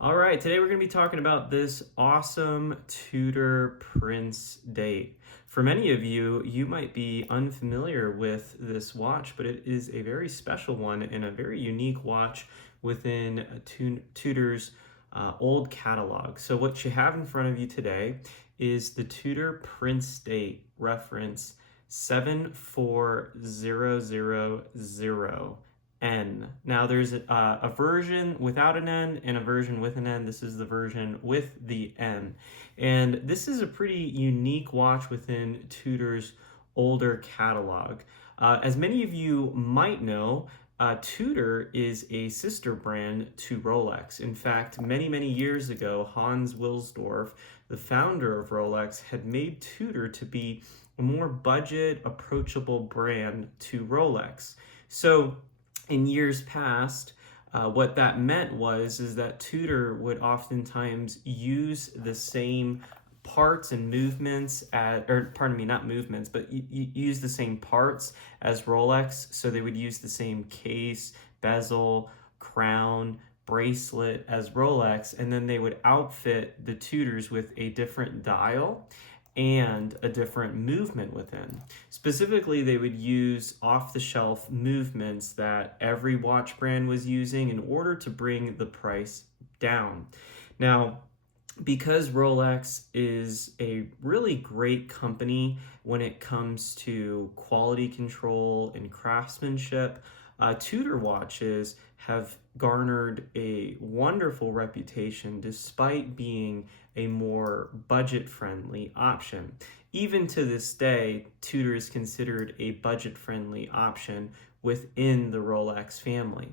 All right, today we're going to be talking about this awesome Tudor Prince date. For many of you, you might be unfamiliar with this watch, but it is a very special one and a very unique watch within Tudor's old catalog. So what you have in front of you today is the Tudor Prince date reference 74000. N. Now there's a version without an N and a version with an N. This is the version with the N. And this is a pretty unique watch within Tudor's older catalog. As many of you might know, Tudor is a sister brand to Rolex. In fact, many years ago, Hans Wilsdorf, the founder of Rolex, had made Tudor to be a more budget, approachable brand to Rolex. So in years past, what that meant is that Tudor would oftentimes use the same parts and movements or pardon me, not movements, but use the same parts as Rolex. So they would use the same case, bezel, crown, bracelet as Rolex, and then they would outfit the Tudors with a different dial and a different movement within. Specifically, they would use off-the-shelf movements that every watch brand was using in order to bring the price down. Now, because Rolex is a really great company when it comes to quality control and craftsmanship, Tudor watches have garnered a wonderful reputation despite being a more budget-friendly option. Even to this day, Tudor is considered a budget-friendly option within the Rolex family.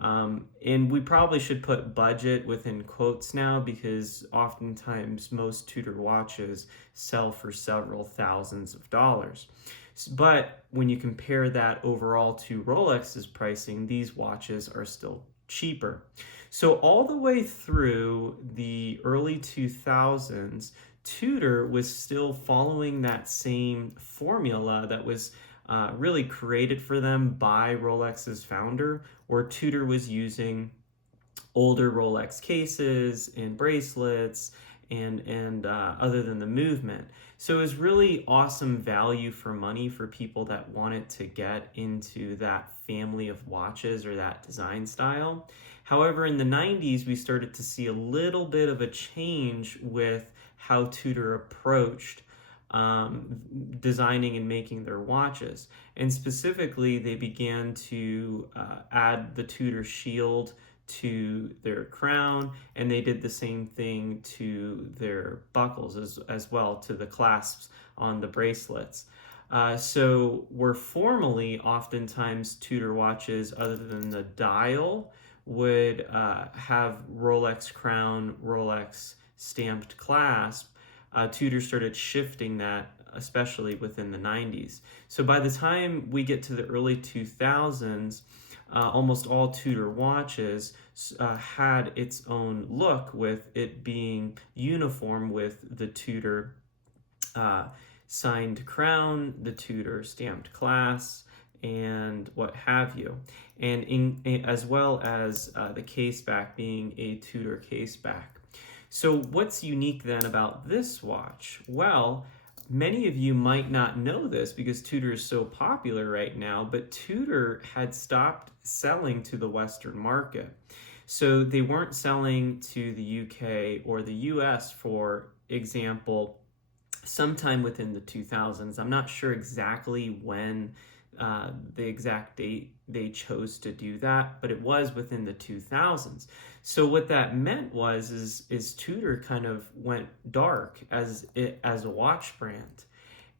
And we probably should put budget within quotes now because oftentimes most Tudor watches sell for several thousands of dollars. But when you compare that overall to Rolex's pricing, these watches are still cheaper. So all the way through the early 2000s, Tudor was still following that same formula that was really created for them by Rolex's founder, where Tudor was using older Rolex cases and bracelets and other than the movement. So it was really awesome value for money for people that wanted to get into that family of watches or that design style. However, in the 90s, we started to see a little bit of a change with how Tudor approached designing and making their watches. And specifically, they began to add the Tudor shield to their crown, and they did the same thing to their buckles as well, to the clasps on the bracelets. So where formerly, oftentimes, Tudor watches, other than the dial, would have Rolex crown, Rolex stamped clasp, Tudor started shifting that, especially within the 90s. So by the time we get to the early 2000s, almost all Tudor watches had its own look, with it being uniform with the Tudor signed crown, the Tudor stamped clasp, and what have you, and as well as the case back being a Tudor case back. So what's unique then about this watch? Well, many of you might not know this because Tudor is so popular right now, but Tudor had stopped selling to the Western market. So they weren't selling to the UK or the US, for example, sometime within the 2000s. I'm not sure exactly when the exact date they chose to do that, but it was within the 2000s. So what that meant is Tudor kind of went dark as a watch brand,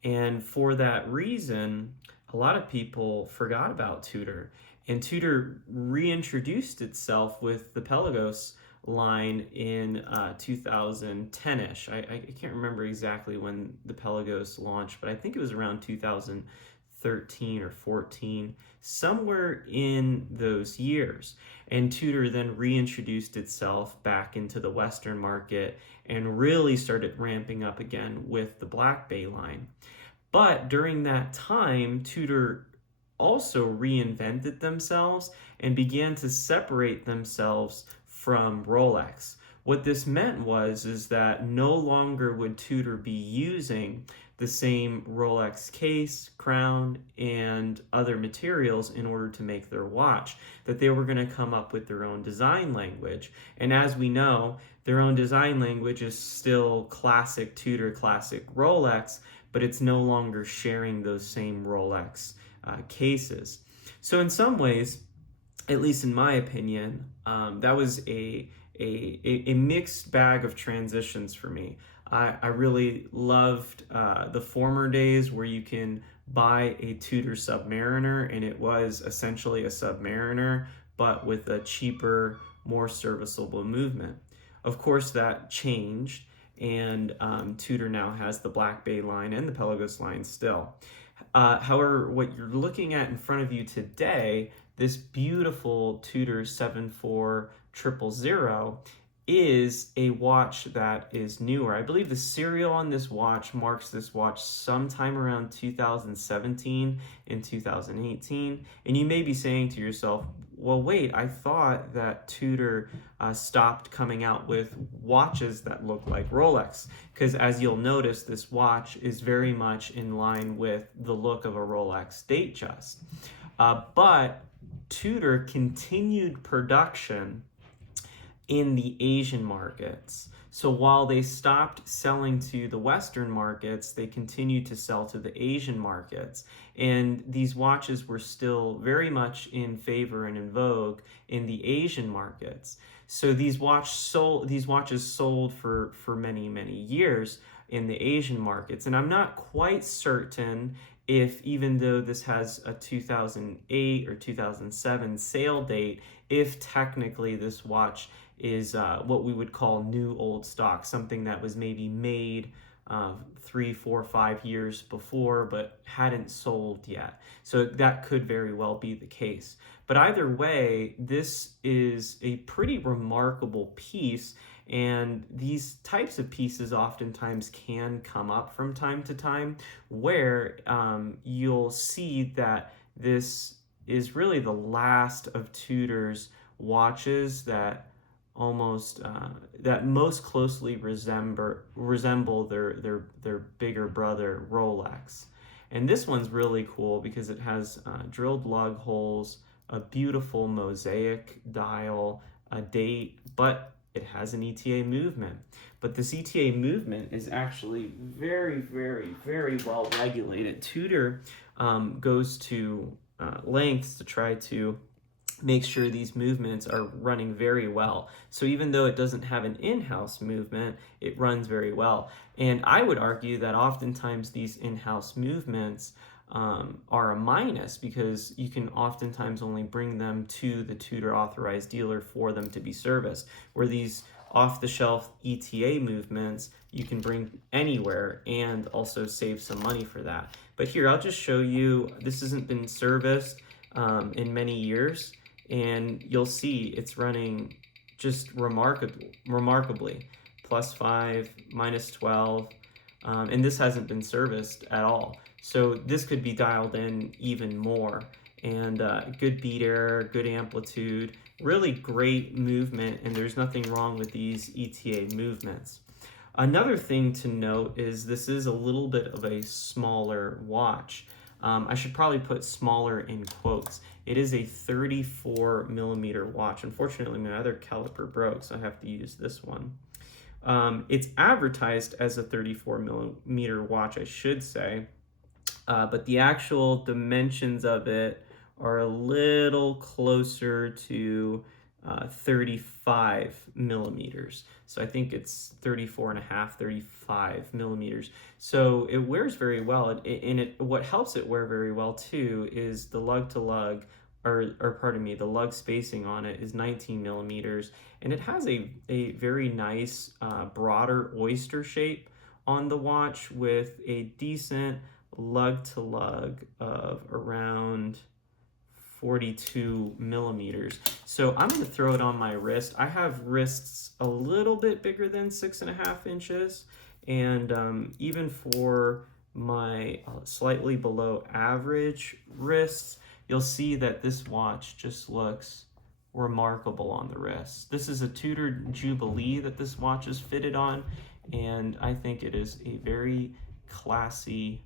and for that reason, a lot of people forgot about Tudor, and Tudor reintroduced itself with the Pelagos line in 2010-ish. I can't remember exactly when the Pelagos launched, but I think it was around 2013 or 14, somewhere in those years. And Tudor then reintroduced itself back into the Western market and really started ramping up again with the Black Bay line. But during that time, Tudor also reinvented themselves and began to separate themselves from Rolex. What this meant is that no longer would Tudor be using the same Rolex case, crown, and other materials in order to make their watch, that they were going to come up with their own design language. And as we know, their own design language is still classic Tudor, classic Rolex, but it's no longer sharing those same Rolex cases. So in some ways, at least in my opinion, that was a mixed bag of transitions for me. I really loved the former days where you can buy a Tudor Submariner and it was essentially a Submariner, but with a cheaper, more serviceable movement. Of course, that changed, and Tudor now has the Black Bay line and the Pelagos line still. However, what you're looking at in front of you today, this beautiful Tudor 74000, is a watch that is newer. I believe the serial on this watch marks this watch sometime around 2017 and 2018. And you may be saying to yourself, well, wait, I thought that Tudor stopped coming out with watches that look like Rolex. Because as you'll notice, this watch is very much in line with the look of a Rolex Datejust. But Tudor continued production in the Asian markets. So while they stopped selling to the Western markets, they continued to sell to the Asian markets. And these watches were still very much in favor and in vogue in the Asian markets. So these watches sold for many, many years in the Asian markets. And I'm not quite certain if, even though this has a 2008 or 2007 sale date, if technically this watch is what we would call new old stock, something that was maybe made 3, 4, 5 years before but hadn't sold yet. So that could very well be the case. But either way, this is a pretty remarkable piece, and these types of pieces oftentimes can come up from time to time where you'll see that this is really the last of Tudor's watches that most closely resemble their bigger brother Rolex. And this one's really cool because it has drilled lug holes, a beautiful mosaic dial, a date, but it has an ETA movement. But this ETA movement is actually very, very, very well regulated. Tudor goes to lengths to try to make sure these movements are running very well. So even though it doesn't have an in-house movement, it runs very well. And I would argue that oftentimes these in-house movements are a minus, because you can oftentimes only bring them to the Tudor authorized dealer for them to be serviced, where these off-the-shelf ETA movements you can bring anywhere and also save some money for that. But here, I'll just show you, this hasn't been serviced in many years, and you'll see it's running just remarkably. +5, -12, and this hasn't been serviced at all. So this could be dialed in even more. And good beat error, good amplitude, really great movement, and there's nothing wrong with these ETA movements. Another thing to note is this is a little bit of a smaller watch. I should probably put smaller in quotes. It is a 34 millimeter watch. Unfortunately, my other caliper broke, so I have to use this one. It's advertised as a 34 millimeter watch, I should say, but the actual dimensions of it are a little closer to 35 millimeters. So I think it's 34.5, 35 millimeters. So it wears very well. What helps it wear very well too is the lug to lug, the lug spacing on it is 19 millimeters. And it has a very nice broader oyster shape on the watch with a decent lug to lug of around 42 millimeters. So I'm going to throw it on my wrist. I have wrists a little bit bigger than 6.5 inches. And even for my slightly below average wrists, you'll see that this watch just looks remarkable on the wrist. This is a Tudor Jubilee that this watch is fitted on, and I think it is a very classy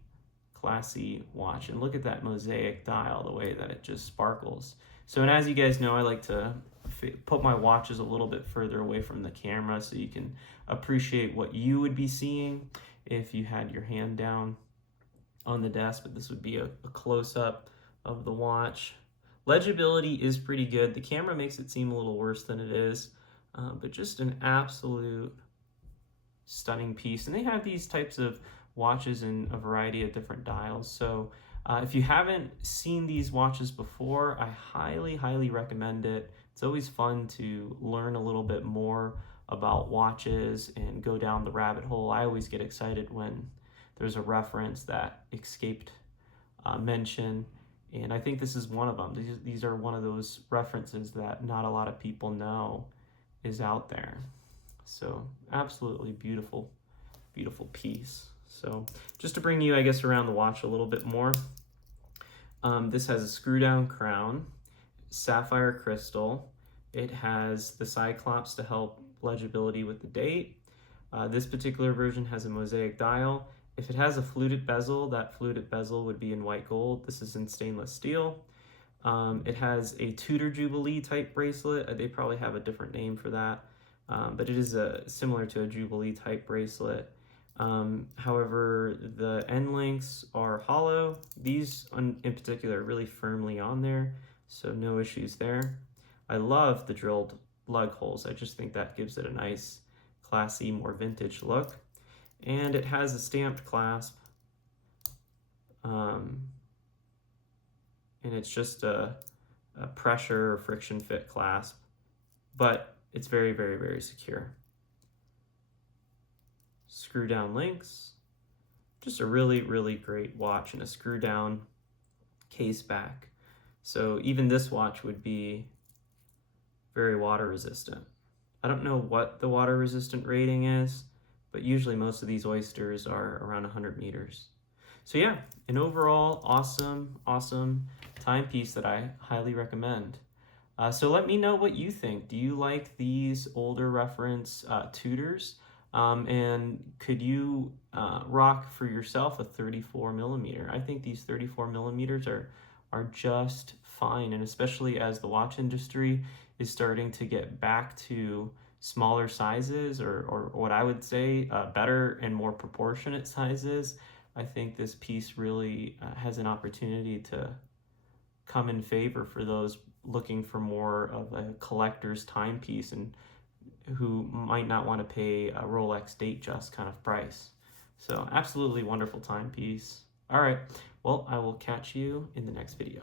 watch. And look at that mosaic dial, the way that it just sparkles. So, and as you guys know, I like to put my watches a little bit further away from the camera so you can appreciate what you would be seeing if you had your hand down on the desk, but this would be a close-up of the watch. Legibility is pretty good. The camera makes it seem a little worse than it is, but just an absolute stunning piece. And they have these types of watches in a variety of different dials. So if you haven't seen these watches before, I highly recommend it. It's always fun to learn a little bit more about watches and go down the rabbit hole. I always get excited when there's a reference that escaped mention, and I think this is one of them. These are one of those references that not a lot of people know is out there. So absolutely beautiful piece. So just to bring you, I guess, around the watch a little bit more, this has a screw down crown, sapphire crystal. It has the cyclops to help legibility with the date. This particular version has a mosaic dial. If it has a fluted bezel, that fluted bezel would be in white gold. This is in stainless steel. It has a Tudor Jubilee type bracelet. They probably have a different name for that, but it is similar to a Jubilee type bracelet. However, the end links are hollow. These in particular are really firmly on there, so no issues there. I love the drilled lug holes. I just think that gives it a nice, classy, more vintage look. And it has a stamped clasp, and it's just a pressure or friction fit clasp, but it's very secure. Screw down links, just a really great watch, and a screw down case back. So even this watch would be very water resistant. I don't know what the water resistant rating is, but usually most of these oysters are around 100 meters. So yeah, an overall awesome timepiece that I highly recommend. So let me know what you think. Do you like these older reference Tudors? And could you rock for yourself a 34 millimeter? I think these 34 millimeters are just fine, and especially as the watch industry is starting to get back to smaller sizes, or what I would say better and more proportionate sizes, I think this piece really has an opportunity to come in favor for those looking for more of a collector's timepiece and who might not want to pay a Rolex Datejust kind of price. So absolutely wonderful timepiece. All right, well, I will catch you in the next video.